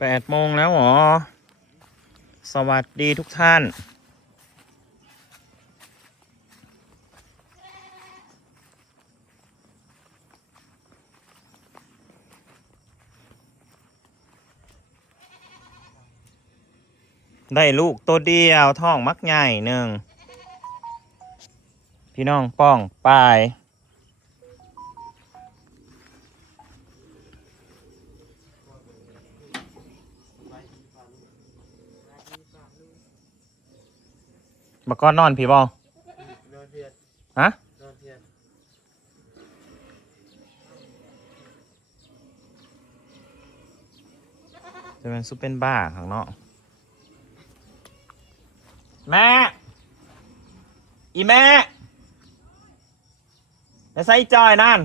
8 โมงแล้วหรอสวัสดีทุกท่านได้ลูกตัวเดียวท้องมักใหญ่หนึ่งพี่น้องป้องปายมาก้อนนอนพี่บอฮะจะเป็นซุปเป็นบ้าข้างนอกแม่อีแม่ไอ้ไส้จอยนั่น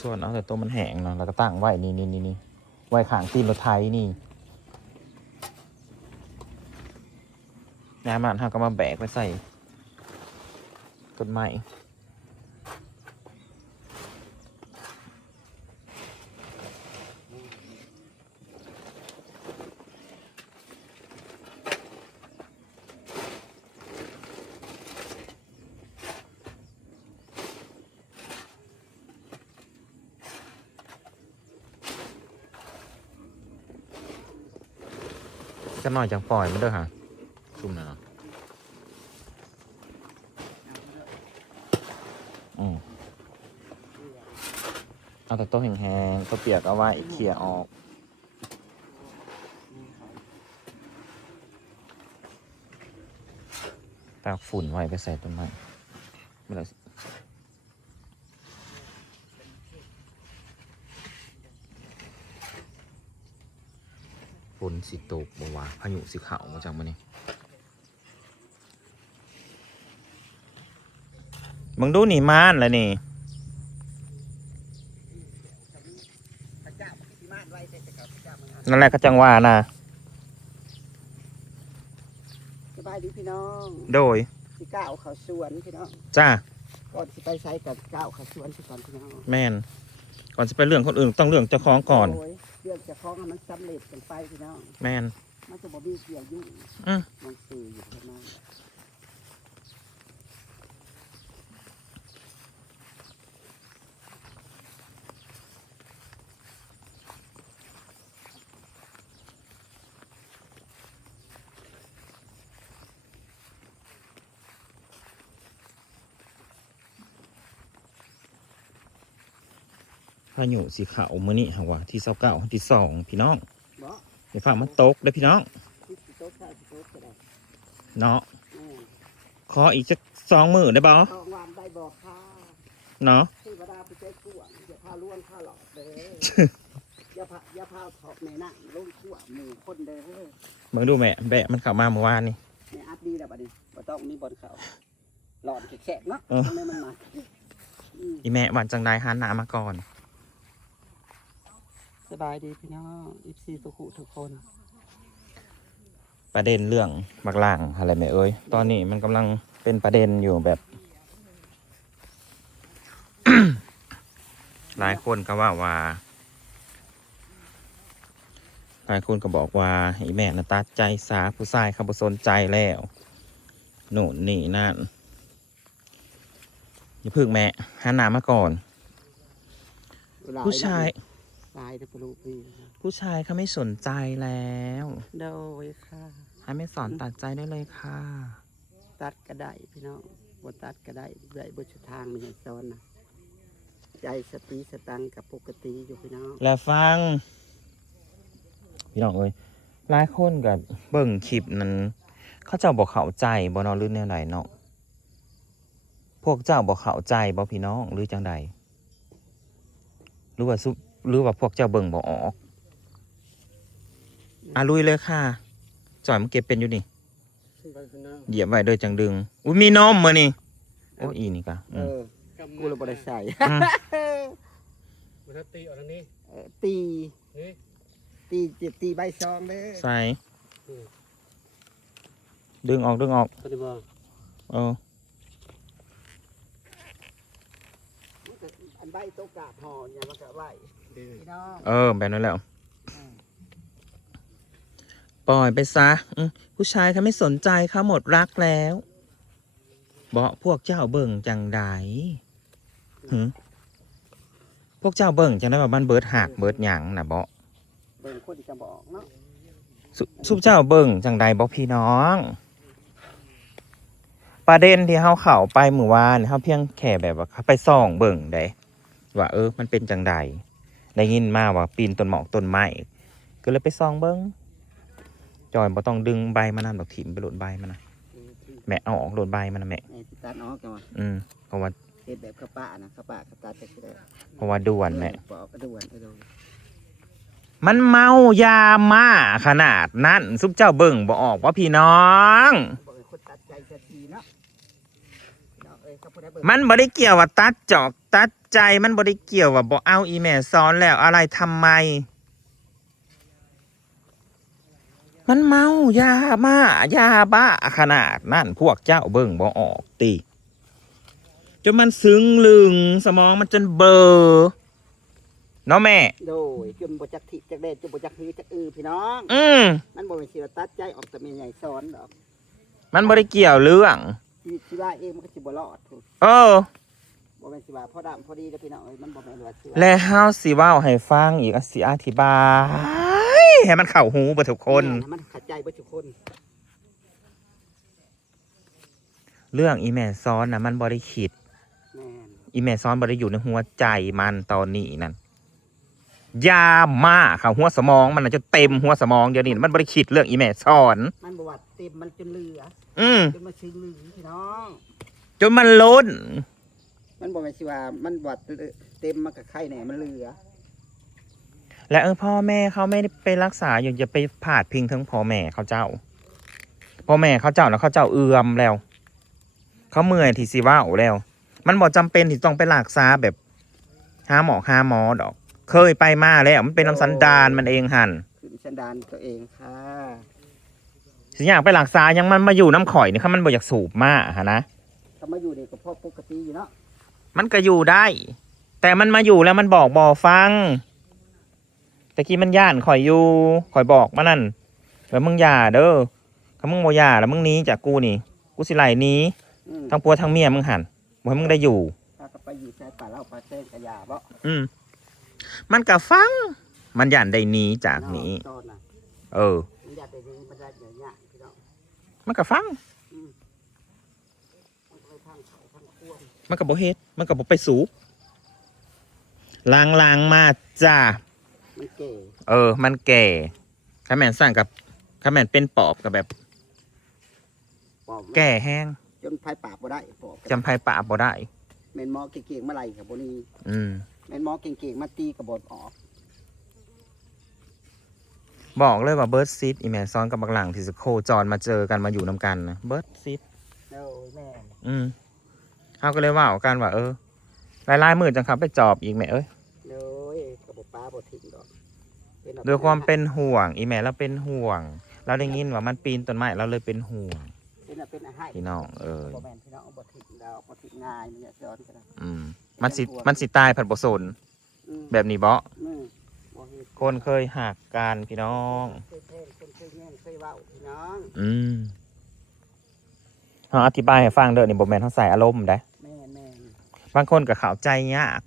ส่วนเอาแต่ตัวมันแห้งเนาะแล้วก็ตั้งไว้นี่ไว้ข้างตีนรถไถนี่น้ำมันเขาก็มาแบกไปใส่ต้นไม้ก็หน่อยจังปล่อยมันด้วยค่ะชุ่มนะเนาะเอาแต่ตัวแห้งๆตัวเปียกเอาไว้เขี่ยออกตากฝุ่นไว้ไปใส่ต้นไม้ไม่ได้ฝนสิตกบ่วะพายุสิเข้ามาจากมันนี่มึงดูนี่ม่านแล้วนี่นั่นแหละก็จังว่านะสบายดีพี่น้องโดยสิก้าวเขาสวนพี่น้องจ้าก่อนสิไปใช้กับก้าวเขาสวนสิก่อนพี่น้องแม่นก่อนจะไปเรื่องคนอื่นต้องเรื่องเจ้าของก่อนเรื่องเจ้าของมันสำเร็จกันไปพี่น้องแม่นมันจะบ่มีเกี่ยวยุ่งมันสื่ออยู่พี่น้องพายุสีขาวมื้อนี้หาวะที่29ที่2พี่น้องเดี๋ยวฝากมันตกได้พี่น้องเนาะขออีกสัก2 มื้อได้บ่วานได้บอกค่ะเนาะที่วดาไปใจกวงอย่าพาล้วนพาหลอกเด้ออย่าพาถอกในนั่งลงขั้วหมู่คนเด้อมึงดูแม่แบะมันเข้ามาเมื่อวานนี่แม่อัดดีแล้วบัดนี้บ่ต้องมีบนเขาหลอดแขกเนาะทำไมมันมาอีแม่วันจังไดหันหน้ามาก่อนสบายดีพี่น้อง14ทุกคู่ทุกคนประเด็นเรื่องบักหลังอะไรแม่เอ้ยตอนนี้มันกำลังเป็นประเด็นอยู่แบบ หลายคนก็ว่าหลายคนก็บอกว่าไอ้แม่น่ะตัดใจสาผู้ชายเขาบ่สนใจแล้วโน่นนี่นั่นอย่าพึ่งแม่หันหน้ามาก่อนผู้ชายผู้ชายเขาไม่สนใจแล้วโดยค่ะให้ไม่สอนตัดใจได้เลยค่ะตัดก็ได้พี่น้องบ่ตัดก็ได้บ่ชุดทางมันให้ซ้อนนะใจสติสตังกับปกติอยู่พี่น้องแล้วฟังพี่น้องเอ้ยหลายคนกับเบิ่งคลิปนั้นเขาเจ้าบอกเข้าใจบ่เนาะหรือแนวไหนเนาะพวกเจ้าบอกเข้าใจบ่พี่น้องหรือจังใดหรือว่าพวกเจ้าเบิ่งบ่ออกลุยเลยค่ะจ่อยมันเก็บเป็นอยู่นี่เหยียบไว้โดยจังดึงอุ้ยมีนมมื้อนี่โอ้อีนี่กะกูเลยบ่ได้ใส่ มันถ้าตีออกทางนี้ ตี นี่ ตีใบซองเด้อ ใส่ดึงออก ตัวนี้บ่ เออ อันใบโตกาบห่อเนี่ยมันก็ไหวพี่น้อง แบบนั้นแล้วปล่อยไปซะผู้ชายเขาไม่สนใจเขาหมดรักแล้วบอกพวกเจ้าเบิ่งจังใดพวกเจ้าเบิ่งจังได้ว่าบ้านเบิดหักเบิดหยังนะบอก เบิ่งคนจะบอกเนาะ ซุปเจ้าเบิ่งจังใดบอกพี่น้อง ประเด็นที่เขาเข้าไปเมื่อวานเขาเพียงแค่แบบว่าเขาไปส่องเบิ่งได้ว่ามันเป็นจังใดได้ยินมาว่าปีนต้นหมอกต้นไม้ก็เลยไปส่องเบิ่งจอยบ่ต้องดึงใบมันนั่นดอกถิ่มไปโหลดใบมันนะแม่เอาออกโหลดใบมันนะแม่ สิตัดออกกันว่า เพราะว่า เฮ็ดแบบกระปะนะกระปะกระตัดจะได้ เพราะว่าด่วนแม่ ปอกกระด่วนไปดู มันเมายามาขนาดนั้นซุปเจ้าเบิ่งบ่ออกว่าพี่น้อง บอกให้คนตัดใจจะทีเนาะเขาพูดได้เบิ่ง มันบ่ได้เกี่ยวว่าตัดจอกตัดใจมันบ่ได้เกี่ยวว่าบ่เอาอีแม่ซ้อนแล้วอะไรทำไม มันเมายามายาบ้าขนาดนั่นพวกเจ้าเบิ่งบ่ออกติจนมันซึ้งลึงสมองมันจนเบลอเนาะแม่ โดยจนบ่จักทิจักเด็ดจนบ่จักฮือจักพี่น้อง มันบ่เป็นสิว่าตัดใจออกแต่แม่ใหญ่สอนดอก มันบ่ได้เกี่ยวเรื่อง ชีวิตชีว่าเองมันก็สิบ่รอดถูก บ่แม่นสิว่าพอดำพอดีเด้อพี่น้องเอ้ยมันบ่แม่นว่าสิว่า และเฮาสิเว้าให้ฟังอีกสิอธิบายให้มันเข้าหูเบ่ทุกคน ให้มันเข้าใจเบ่ทุกคน เรื่องอีแม่ซ้อนน่ะมันบ่ได้คิด แม่น อีแม่ซ้อนบ่ได้อยู่ในหัวใจมันตอนนี้นั่นยามาเข้าหัวสมองมันน่ะจะเต็มหัวสมองเดี๋ยวนี้มันบ่ได้คิดเรื่องอีแม่ซ้อน มันบ่ว่าเต็มมันจนเหลือ จนมาซึ้งลึงพี่น้อง จนมันล้น มันบ่แม่นสิว่ามันบ่เต็มมันก็ไข่แหน่มันเหลือ และพ่อแม่เขาไม่ได้ไปรักษาอยู่อย่าไปพาดพิงถึงพ่อแม่เขาเจ้าพ่อแม่เขาเจ้าแล้วเขาเจ้าเอือมแล้ว เขาเมื่อยที่สิเว้าแล้ว มันบ่จำเป็นที่ต้องไปรักษาแบบหาหมอดอก เคยไปมาแล้วมันเป็นน้ำสันดานมันเองหัน ขึ้นสันดานตัวเองค่ะ สิอยากไปรักษายังมันมาอยู่น้ำข่อยนี่ค่ะมันบ่อยากสูบมาฮะนะ ก็มาอยู่นี่ก็พอปกติอยู่เนาะ มันก็อยู่ได้ แต่มันมาอยู่แล้วมันบอกบ่ฟังตะกี้มันย่านข่อยอยู่ข่อยบอกมานั่นแล้วมึงอย่าเด้อถ้ามึงบ่อย่าแล้วมึงหนี้จากกูนี่กูสิไล่หนี้ทั้งผัวทั้งเมียมึงหันบ่ให้มึงได้อยู่ ถ้าก็ไปอยู่ใส่ป่าเล่าป่าเต้นกระยาบ่ มันก็ฟัง มันย่านได้หนี้จากนี้ ตอนน่ะ มันอยากได้นี้มันได้เยอะแยะพี่น้อง มันก็ฟัง มันก็ไปทางเขาทางคั่ว มันก็บ่เฮ็ดมันก็บ่ไปสูบล้างมาจ้า มันเก๋ มันแก่ข้าแม่นสร้างกับข้าแม่นเป็นปอบกับแบบ ปอบ แก่แห้ง จนพายปากบ่ได้ปอบ จำไพ่ป่าบ่ได้ แม่นหมอเก่งๆมาไล่กับบ่นี้ แม่นหมอเก่งๆมาตีกับบดออก บอกเลยว่าเบิร์ดซิดอีแมนซ้อนกับบักหลังที่จะโคจรมาเจอกันมาอยู่นำกันนะเบิร์ดซิด โอ้ยแม่น เขาก็เลยว่ากันว่าลายมือจังครับไปจอบอีกแม่เอ้ย โอ้ยกับบป้าบ่ทิ้งดอกเป็นแบบ ด้วยความเป็นห่วงอีแม่เราเป็นห่วง เราได้ยินว่ามันปีนต้นไม้เราเลยเป็นห่วง เป็นอาหาร พี่น้องบ่แม่นพี่น้องบ่ทิ้งดอกบ่ทิ้งง่ายมันจะซ้อนกัน มันสิตายผัดบ่สนแบบนี้บ่ บ่เฮ็ด คนเคยหักกันพี่น้อง เคยแท้คนเคยแย่งเคยเว้าพี่น้อง เขาอธิบายให้ฟังเด้อนี่บ่แม่นเขาใส่อารมณ์ได้ แม่น บางคนก็เข้าใจยาก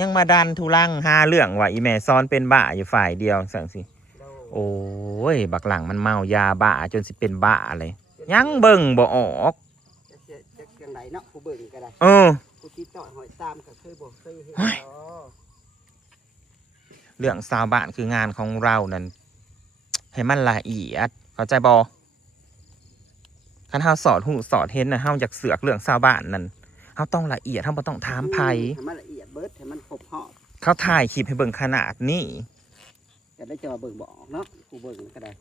ยังมาดันทุลังหาเรื่องว่าอีแม่ซ้อนเป็นบ้าอยู่ฝ่ายเดียวสั่งสิ โอ้ยบักหลังมันเมายาบ้าจนสิเป็นบ้าเลยยังเบิ่งบ่ออก จะจังไดเนาะผู้เบิ่งก็ได้ ผู้ที่ต่อหอยตามก็เคยบ่เคยเห็น เรื่องชาวบ้านคืองานของเรานั่นให้มันละเอียดเข้าใจบ่คันเฮาสอดหูสอดเห็นน่ะเฮาอยากเสือกเรื่องชาวบ้านนั่นเฮาต้องละเอียดเฮาบ่ต้องถามไผ ให้มันละเอียดเบิดให้มันครบหอบ เขาถ่ายคลิปให้เบิ่งขนาดนี้ จะได้จะมาเบิ่งบ่ออกเนาะผู้เบิ่งก็ได้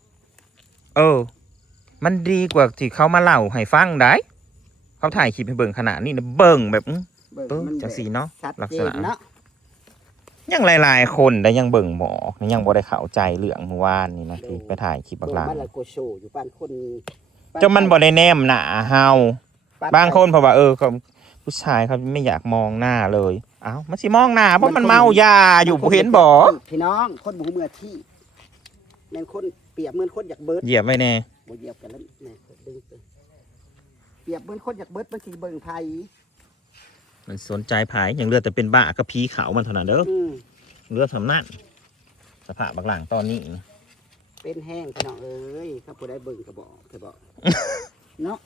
มันดีกว่าที่เขามาเล่าให้ฟังได้เขาถ่ายคลิปให้เบิ่งขนาดนี้นะเบิ่งแบบ เบิ่งมัน จังสีเนาะ ชัด ลัก เจ ษ น ณะ เนาะ ยังหลายๆคนแต่ยังเบิ่งบ่ออกยังบ่ได้เข้าใจเรื่องเมื่อวานนี่นะที่ไปถ่ายคลิปบักหลัง มันละโกโชอยู่บ้านคน จนมันบ่ได้แนมหน้าเฮาบางคนเพราะว่าเขาผู้ชายเขาไม่อยากมองหน้าเลยเอ้ามันสิมองหน้าเพราะมันเมายาอยู่บ่เห็นบ่ พี่น้องคนบ่ฮู้มือที่แม่นคนเปรียบเหมือนคนอยากเบิด เหยียบไว้แน่ บ่เหยียบกันแล้วแม่ดึงไปเปรียบเหมือนคนอยากเบิดมันสิเบิ่งไผ มันสนใจไผยังเหลือแต่เป็นบ้ากับผีเขามันเท่านั้นเด้อ เหลือสำนักสภาพบักหลังตอนนี้ เป็นแห้งพี่น้องเอ้ยถ้าผู้ใดเบิ่งก็บอกแค่บอก เนาะ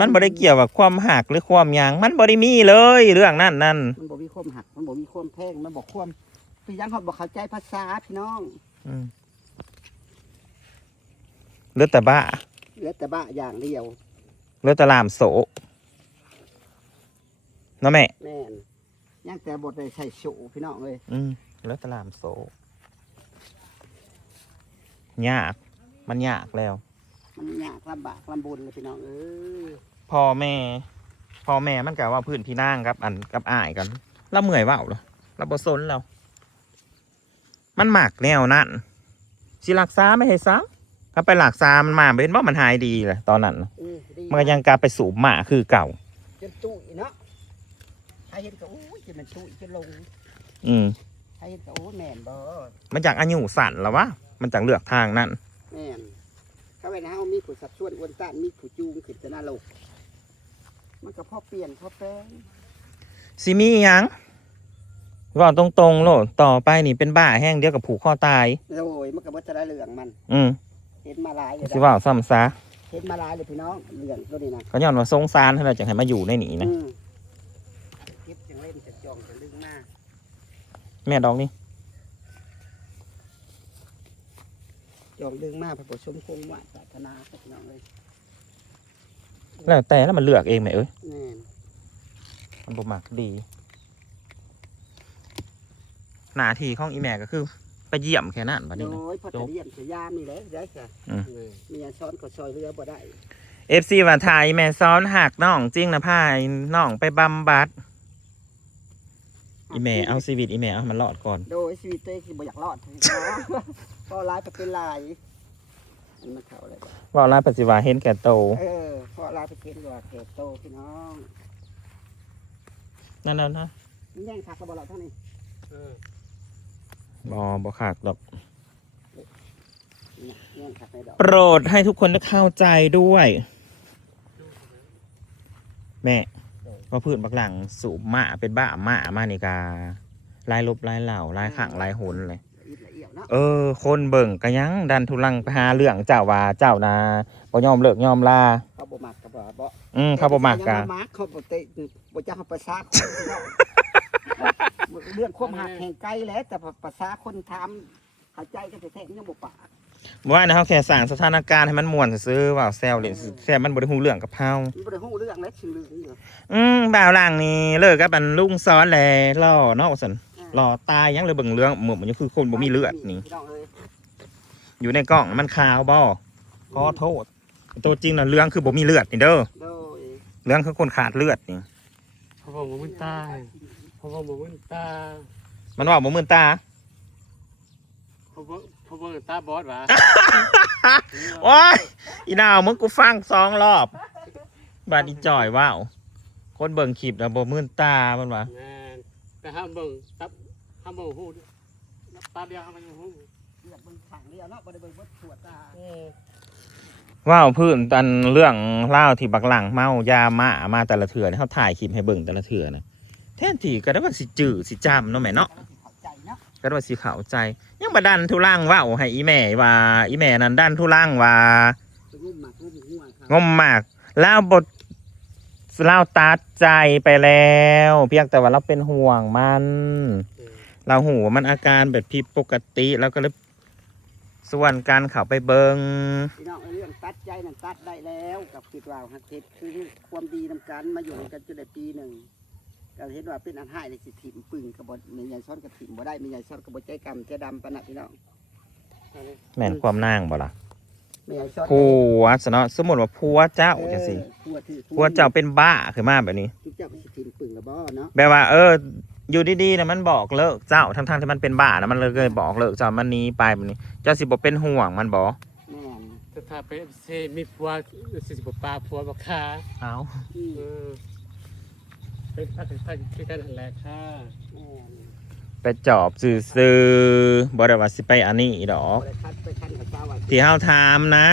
มันบ่ได้เกี่ยวกับความหักหรือความหยังมันบ่ได้มีเลยเรื่องนั้นนั่น มันบ่มีความหักมันบ่มีความแพงมันบ่ความพี่ยังเขาบ่เข้าใจภาษาพี่น้อง อืมเหลือแต่บ้า เหลือแต่บ้าอย่างเดียว เหลือแต่ลามโสเนาะแม่ แม่นยังแต่บ่ได้ใส่โชพี่น้องเอ้ย เหลือแต่ลามโสยากมันยากแล้ว มันยากลำบากลำบนเลยพี่น้องเอ้ย พ่อแม่มันกะว่าพื้นพี่นางครับอันกับอ้ายกันเราเมื่อยเว้าเหรอเราบ่สนเรามันหมักแนวนั้นสิรักษาไม่ให้ซ้ำถ้าไปรักษามันมาเป็นว่ามันหายดีเลยตอนนั้น ดี มันก็ยังกลับไปสูบหมาคือเก่า จนตุ้ยเนาะใครเห็นก็โอ้ยจะมันตุ้ยจะลง อืม ใครเห็นก็โอ้ยแม่นบ่ มันจากอายุสั่นแล้ววะมันจากเลือกทางนั้น แม่นถ้าไว้ในเฮามีผู้สัดส่วนอ้วนต้านมีผู้จูงขึ้นจะน่าโลกมันก็พอเปลี่ยนพอแปลง สิมีหยังว่าตรงๆโลดต่อไปนี่เป็นบ้าแห้งเดียวกับผูกคอตาย โอ้ยมันก็บ่จะได้เรื่องมัน อืม เห็นมาหลายเลย สิว่าซ้ำซะ เห็นมาหลายเลยพี่น้องเรื่องตัวนี้นะ ก็ย้อนว่าสงสารเท่านั้นจังให้มาอยู่ในนี่นะ เก็บจังเล่นจะจองจะลึงหน้า แม่ดอกนี่ จองลึงหน้าพระพุทธสมคงว่าศาสนาพี่น้องเลย แล้วแต่แล้วมันเลือกเองไหมเอ้ย แม่น มันบ่มักดีหน้าที่ของอีแม่ก็คือไปเยี่ยมแค่นั้นบัดนี้ โด นะ ยพอจะเรียนจะยามนี่แหละได้จ้ะ อืม มีอันซ้อนก็ซอยเรือบ่ได้ FC ว่าถ่ายแม่ซ้อนหักน้องจริงนะพายน้องไปบำบัดอีแม่เอาชีวิตอีแม่เอามันรอดก่อน โดยชีวิตตัวเองคือบ่อยากรอดก็ร้ายไปเป็นลายอันมันเขาเลย ว่าร้ายปัจจุบันเห็นแก่โต เพราะร้ายไปเป็นว่าเกตโตพี่น้อง นั่นนะ มันแย่งขาดกระบอกเราเท่านี้ บ่ขาดดอก เนี่ยแย่งขาดในดอก โปรดให้ทุกคนได้เข้าใจด้วย แม่ว่าพืชบักหลังสูบหมาเป็นบ้าหมามานี่กาลายลบลายเหล่าลายขังลายหนเลย ละเอียดเนาะ คนเบิ่งก็ยังดันทุลังไปหาเรื่องเจ้าว่าเจ้านาบ่ยอมเลิกยอมลา เขาบ่มักกับบ่ เขาบ่มักกะ มักเขาบ่เตะบ่จะเขาภาษาคนพี่น้องเรื่องความหักแห่งไกลแหล้วแต่ภาษาคนทำเข้าใจก็แท้ๆยังบ่ปาก ว่านะเขาแค่สร้างสถานการณ์ให้มันม่วนซื้อว่าแซวเล่นแซวมันบ่ได้ฮู้เรื่องกับเฮา มันบ่ได้ฮู้เรื่องแล้วชื่อเรื่องนี้เหรอ บ่าวหลังนี่เลิกกับอันลุงซ้อนแลล่อเนาะว่าซั่นล่อตายยังเลยเบิ่งเรื่องเหมือนมันคือคนบ่มีเลือดนี่ พี่น้องเอ้ย อยู่ในกล่องมันขาวบ่ขอโทษตัวจริงน่ะเรื่องคือบ่มีเลือดนี่เด้อ โดย เรื่องคือคนขาดเลือดนี่ เพราะว่าบ่มึนตาเพราะว่าบ่มึนตา มันว่าบ่มื่นตา เพราะว่าตาบอดวะ โอ้ยอีนาวมึงกูฟัง2 รอบบาดอีจ่อยว้าวคนเบิ่งคลิปน่ะบ่มื่นตามันว่า แม่นแต่ห้ามเบิ่งตับห้ามเบิ่งหูตาเดียวห้ามเบิ่งหู เลือดมันขังเดียวเนาะบ่ได้เบิ่งบ่ตรวจตา ว้าวพื้นตันเรื่องเล่าวที่บักหลังเมายามาแต่ละเถื่อนี่เขาถ่ายคลิปให้เบิ่งแต่ละเถื่อนะแทนที่ก็ได้ว่าสิจื้อสิจำเนาะแม่เนาะ เข้าใจเนาะ ก็ได้ว่าสิเข้าใจ ยังบ่ดันทุลังว่าวให้อีแม่ว่าอีแม่นั้นดันทุลังว่า ไปงุ่มหมากงุ่มหัวครับ งมมากเล่าวบทเล่าวตัดใจไปแล้ว เพียงแต่ว่าเราเป็นห่วงมัน เราหูว่ามันอาการแบบผิดปกติแล้วก็เลยส่วนการเข้าไปเบิง พี่น้องเรื่องตัดใจนั่นตัดได้แล้วกับคิดว่าฮักเทศคือความดีนำกันมาอยู่กันจนได้ปีหนึ่งก็เห็นว่าเป็นอันให้ในสิถิ่มปึงกับบทมีใหญ่ซ้อนกับถิ่มบ่ได้มีใหญ่ซ้อนกับบ่ใจกรรมใจดำปะนะพี่น้อง แม่นความนางบ่ล่ะ มีใหญ่ซ้อน ผัวซะเนาะสมมติว่าผัวเจ้าจังซี่ ผัวถือ ผัวเจ้าเป็นบ้าขึ้นมาแบบนี้ ทุกเจ้าก็สิถิ่มปึงกับบ่เนาะ แบบว่า อยู่ดีๆนะมันบอกเลิกเจ้าทั้งที่มันเป็นบ้านะมันเลยบอกเลิกเจ้ามันหนี้ไปแบบนี้เจ้าสิบ่เป็นห่วงมันบ่ แม่น ถ้าไปเซมีผัวสิบปลาผัวบักคา เอา อืม เป็นพักที่กันแหละค่ะ แม่น ไปจอบซื่อๆบ่ได้ว่าสิไปอันนี้ดอก บ่ได้คัดไปคันกับเจ้าว่า ที่เฮาถามนะ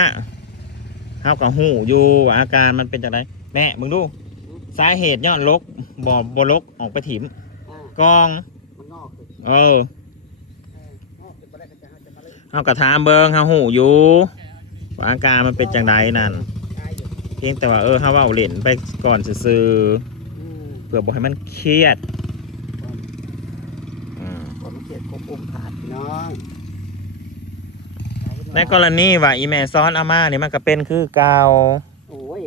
เฮาก็ฮู้อยู่ว่าอาการมันเป็นจังไดแม่มึงดูสาเหตุย้อนลกบ่ลกออกไปถิ่ม อ่าก อง มันงอกขึ้น เออ งอกขึ้นบ่ได้ก็จะมาเลย เฮาก็ถามเบิ่งเฮาฮู้อยู่ว่าอาการมันเป็นจังไดนั่น ตายอยู่ เพียงแต่ว่าเฮาเว้าเล่นไปก่อนซื่อ อืม ๆเพื่อบ่ให้มันเครียดอืม ผมเกลียดคมอมขาดพี่น้อง ในกรณีว่าอีแม่ซ้อนอาม่านี่มันก็เป็นคือเก่า โอ้ย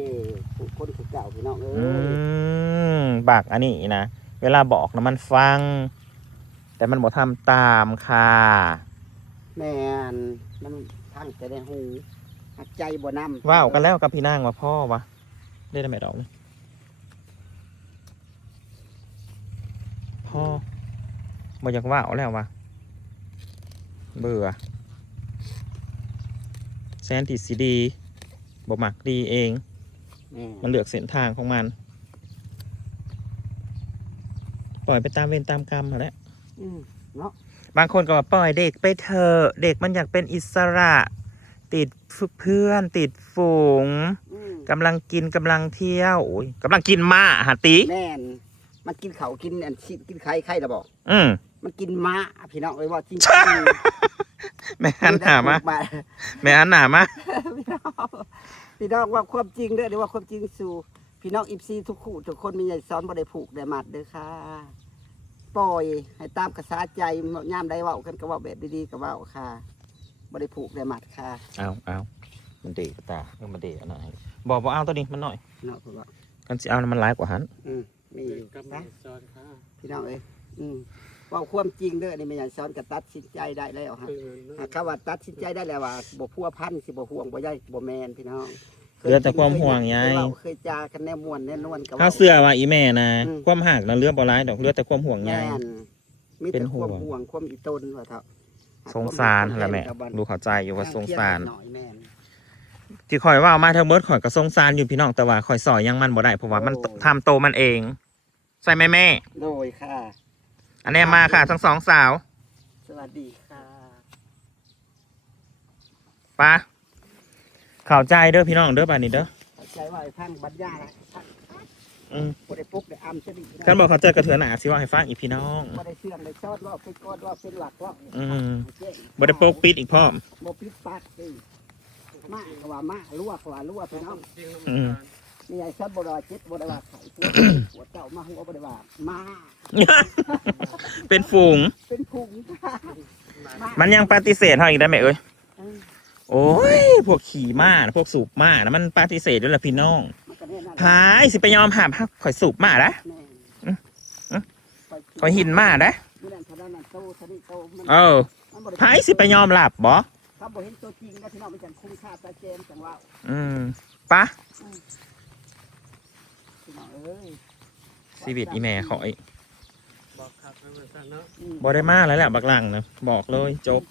ผู้คนคือเก่าพี่น้องเอ้ อื ย บักอันนี้นะเวลาบอกนะมันฟัง แต่มันบ่ทำตามค่ะ แม่นมันพังแต่ในหูหักใจบ่นำ ว้าวกันแล้วกับพี่นางว่าพ่อวะได้ไหมดอกนี่พ่อบ่อยากว่าวแล้ววะเบื่อแซนติซีดีบ่มักดีเอง แม่ มันเลือกเส้นทางของมัน ปล่อยไปตามเวรตามกรรมมาแหล้ว อืมเนาะ บางคนก็ว่าปล่อยเด็กไปเถอะเด็กมันอยากเป็นอิสระ ติดเพื่อนติดฝูง อืม กำลังกินกำลังเที่ยวโอ้ยกำลังกินม้าหาติ แม่นมันกินเขาวกินอันชิกินไข่ละบอก อืม มันกินม้าพี่น้องเอ้ยว่าจริง แม่อันหนามา มา แม่อันหนามา พี่น้องว่าความจริงเด้อหรือว่าความจริงสู่พี่น้องอิฟซีทุกคู่ทุกคนมีใหญ่ซ้อนบ่ได้ผูกได้มัดเด้อค่ะปล่อยให้ตามกระสาใจย่ามได้เว้ากันก็เว้าแบบดีๆก็เว้าค่ะบ่ได้ผูกได้มัดค่ะ เอามันเด็กตามันเด็กอันไหนบอกเอาตัวนี้มันหน่อย เนาะเพิ่นว่า กันสิเอามันร้ายกว่าหัน มีอยู่ กับ นะ ซอนค่ะ พี่น้องเอ้ยเว่าความจริงเด้อนี่ไม่ใหญ่ซ้อนก็ตัดสินใจได้แล้วฮะหากเขาว่าตัดสินใจได้แล้วว่าบ่พัวพันสิบ่ห่วงบ่ใยบ่แมนพี่น้อง เหลือแต่ความห่วงใย เคยจากันแน่ม่วนแน่นวลกับ ข้าเสื้อว่าอีแม่นะ อืม ความหักนะเลือบ่ร้ายดอกเลือแต่ความห่วงใย แม่นมี เป็ แต่ นห่ คว วาม ง ห่วงความอีตนว่าเถอะ สงสารหั่นแหละแม่ดูเข้าใจอยู่ว่าสงสาร หน่อยแม่น ที่ข่อยว่ามาเทอเบิร์ดข่อยก็สงสารอยู่พี่น้องแต่ว่าข่อยสอยยังมันบ่ได้เพราะว่ามัน โอ้ ทำโตมันเอง ใช่ไหมแม่ โดยค่ะ อันนี้มาค่ะทั้งสองสาว สวัสดีค่ะ ปะเข้าใจเด้อพี่น้องเด้อป่านนี้เด้อ เข้าใจว่าไอ้พังบัญญาละพัง อืม บ่ได้ปลุกได้อำจะดี กันบอกเข้าใจกระเถือนหนาสิว่าให้ฟังอีกพี่น้อง บ่ได้เชื่อมได้ชอดว่าเป็นก้อนว่าเป็นหลักว่า อืม เจ๊ บ่ได้โป๊กปิดอีกพร้อม บ่ปิดปากสิมาก็ว่ามารั่วก็ว่ารั่วพี่น้อง จริง อืม นี่ไอ้ซัดบไดาเจ็ดบไดาไข่หัวเจ้ามาหัวบไดามา เป็นฝูง เป็นพุง มันยังปฏิเสธเฮาอีกได้ไหมเอ้ยโอ้ยพวกขี่ม้านะพวกสูบม้านะมันปฏิเสธด้วยล่ะพี่น้อง มันก็แน่นอน พายสิไปยอมหามข่อยสูบม้านะ ข่อยหินม้านะ นี่นั่นเท่านั้นนั่นโตเท่านี้โตมัน เออ มันบ่ได้ พายสิไปยอมหลับบ่ ถ้าบ่เห็นตัวจริงนะพี่น้องมันจะคุ้มค่าตาเจนจังว่า อืมปะ พี่น้องเอ้ย ชีวิตอีแม่ข่อย บอกครับให้มันสั้นเนาะ บ่ได้มาแล้วแหละบักหลังนะบอกเลยจบ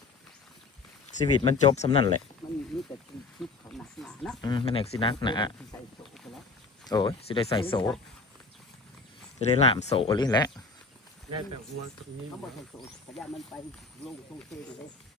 ชีวิตมันจบสำนั่นแหละ มันมีแต่คิดของหนักหนานะ มันแหกสินักหนา ใส่โซ่ไปแล้ว โอ้ยสิได้ใส่โสจะได้ลามโสเลยแหละ แล้วแต่หัวตรงนี้ เขาบอกใส่โซ่ขยันมันไปลงตรงเซนเลย